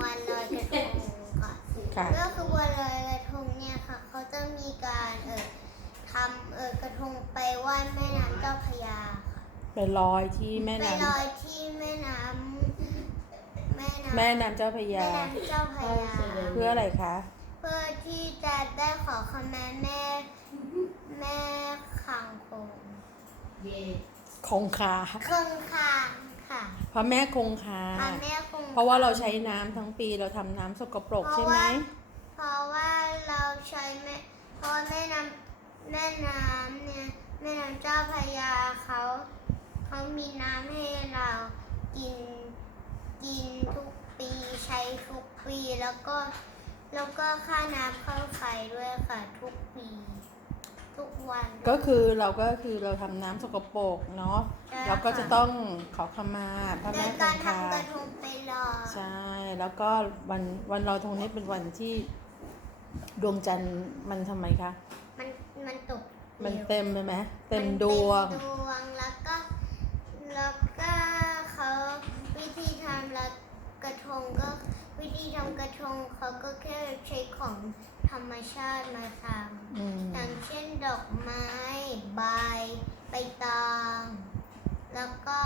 วันลอยกระทงค่ะค่ะ ก็คือวันลอยกระทงเนี่ยค่ะเขาจะมีการเออทำเออกระทงไปไหว้แม่น้ำเจ้าพระยาค่ะไปลอยที่แม่ไปน้ลอยที่แม่น้ำแม่ำน้ำแม่น้ำเจ้าพระแม่ยา น้ำเจ้าพระยา เพื่ออะไรคะ เพื่อที่จะได้ขอขมาแม่แม่ขังคงเย่คงคาเครื่องคางค่ะพระแม่คงคาพระแม่คง เพราะว่าเราใช้น้ำทั้งปีเราทำน้ำสกปรกใช่ไหม เพราะว่าเราใช้แม่เพราะแม่น้ำแม่น้ำเนี่ยแม่น้ำเจ้าพระยาเขาเขามีน้ำให้เรากินกินทุกปีใช้ทุกปีแล้วก็แล้วก็ค่าน้ำเข้าไฟด้วยค่ะทุกปี ทุกวันก็คือเราก็คือเราทำน้ำสกปรกเนาะใช่เราก็จะค่ะต้องขอขมาพระโดแม่ยคการงคาทำกระทงไปรอใช่ แล้วก็วันวันลอยกระทงนี้เป็นวันที่ดวงจันทร์มันทำไมคะ มันมันตกมันร็วเต็มใช่ไหมเต็มนดวงเต็มดวงแล้วก็แล้วก็เขาวิธีทำละกระทงก็วิธีทำกระทงเขาก็แค่ใช้ของธ รรมชาติมาทอืมำอย่างเช่นดอกไม้ ใบ ใบตอง แล้วก็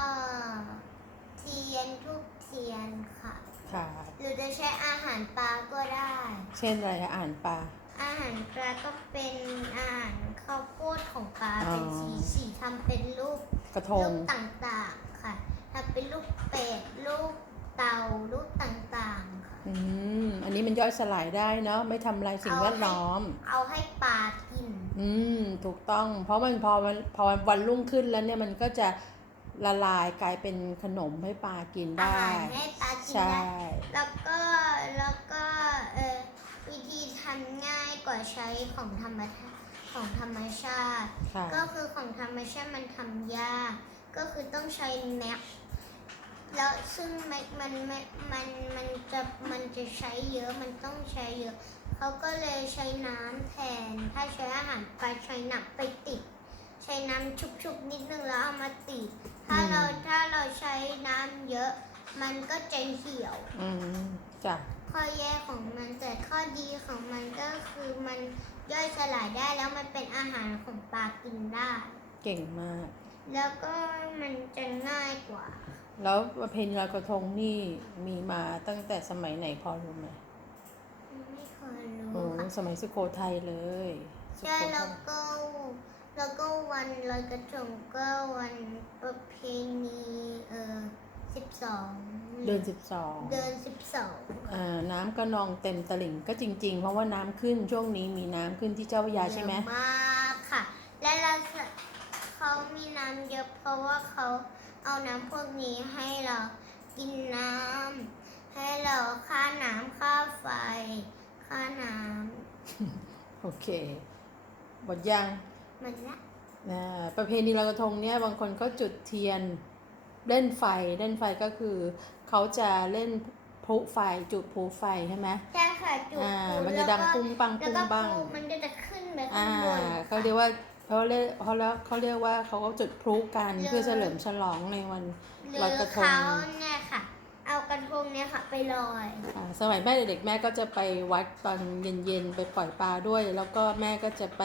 เทียนทุกเทียนค่ะ ค่ะ หรือจะใช้อาหารปลาก็ได้ เช่นอะไรคะอ่านปลา อาหารปลาก็เป็นอาหารข้าวโพดของปลาอ๋อ เป็นสีสีทำเป็นรูปกระทรูง ปต่างๆค่ะทำเป็นรูปเป็ดรูปเต่ารูปต่างๆค่ะ อืม อั นนี้มันย่อยสลายได้เนาะไม่ทำลายสิ่งแวดล้อม เอาให้ปลากิน อืม ถูกต้อง เพราะมันพอมันพอวันรุ่งขึ้นแล้วเนี่ยมันก็จะละลายกลายเป็นขนมให้ปลากินอาได้หารให้ปลากินใช่ได้แล้วก็แล้วก็เออวิธีทำง่ายกว่าใช้ของธรรมชาติของธรรมชาติ ค่ะ ก็คือของธรรมชาติมันทำยาก ก็คือต้องใช้แม็ก แล้วซึ่งแม็กมันไม่มันมันจะมันจะใช้เยอะมันต้องใช้เยอะเขาก็เลยใช้น้ำแทน ถ้าใช้อาหารปลาใช้หนักไปติด ใช้น้ำชุบๆนิดนึงแล้วเอามาติด ถ้าเราถ้าเราใช้น้ำเยอะ มันก็จะเหี่ยวอืมจ้ะข้อแย่ของมันแต่ข้อดีของมันก็คือมันย่อยสลายได้แล้วมันเป็นอาหารของปลากินได้ เก่งมาก แล้วก็มันจะง่ายกว่า แล้วประเพณีลอยกระทงนี่มีมาตั้งแต่สมัยไหนพอรู้ไหมไม่เคยโอ้รู้ค่ะสมัยสุโขทัยเลยสุใช่โขทัแล้ยวก็แล้วก็วันลอยกระทงก็วันประเพณีเออสิบสองเดือนสิบสอง เดือนสิบสองอ่าน้ำก็นองเต็มตลิ่งก็จริง ๆ เพราะว่าน้ำขึ้นช่วงนี้มีน้ำขึ้นที่เจ้าพระยาใช่ไหมเยอะมากค่ะ และเราเขามีน้ำเยอะเพราะว่าเขา เอาน้ำพวกนี้ให้เรากินน้ำให้เราค่าน้ำค่าไฟ ค่าน้โอเคหมดยังำมันละนะประเพณีลอยกระทงเนี่ยบางคนก็จุดเทียนเล่นไฟเล่นไฟก็คือเขาจะเล่นพลุไฟจุดพลุไฟใช่ไหม ใช่ค่ะจุดอ่าพลุมันจะดังแล้วก็ปุ้งปัง แล้วปุ้งก็บ้างพลุมันก็จะขึ้นไปอ่าข้างบนเขาเรียกว่า เขาเรียกเขาแล้วเขาเรียกว่าเขาก็จุดพลุกันหรือเพื่อเฉลิมฉลองในวันหรืลอยอกระทงเขาเนี่ยค่ะ เอากระทงเนี่ยค่ะ ไปลอยอ่าสมัยแม่เด็กๆแม่ก็จะไปวัดตอนเย็นๆไปปล่อยปลาด้วย แล้วก็แม่ก็จะไป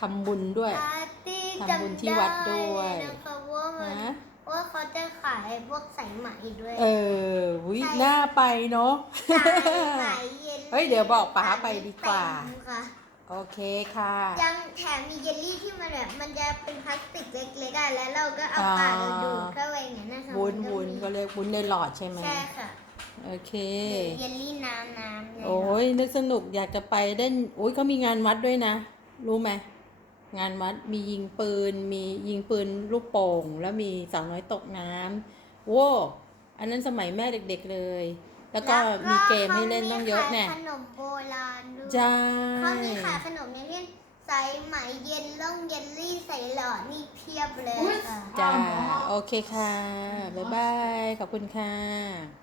ทำบุญด้วย ปาร์ตี้ทำบุญที่วัดด้วย จำไนะคะว่ามันนะว่าเขาจะขายพวกสายไหมด้วยเออวิใช่หน้าไปเนาะ สายไหมเยลลี่เฮ้ยเดี๋ยวบอกป๊าไปดีกว่า เต็มค่ะ โอเคค่ะ ยังแถมมีเยลลี่ที่มันแบบมันจะเป็นพลาสติกเล็กๆอะแล้วเราก็เอาอ่าปากเราดูดเข้าไปอย่างนั้นนะคะวุ้นมัวุ้นมีก็เรียกวุ้นในหลอดใช่ไหมใช่ค่ะ โอเคเยลลี่น้ำน้ำเนี่ยโอ้ยนึกสนุกอยากจะไปเล่นโอ้ยเขามีงานวัดด้วยนะ รู้ไหมงานวัดมียิงปืน มียิงปืนลูกโป่ง แล้วมีสาวน้อยตกน้ำโว้อันนั้นสมัยแม่เด็กๆเลย แล้วก็มีเกมให้เล่นต้องเยอะแน่ขามีขายขนมโบราณด้วยใช่เขามีขายขนมอย่างเช่นสายไหมเย็นล่องเยลลี่ใส่หลอดนี่เพียบเลยค่ะจ้าโอเคค่ะ บ๊ายบาย ขอบคุณค่ะ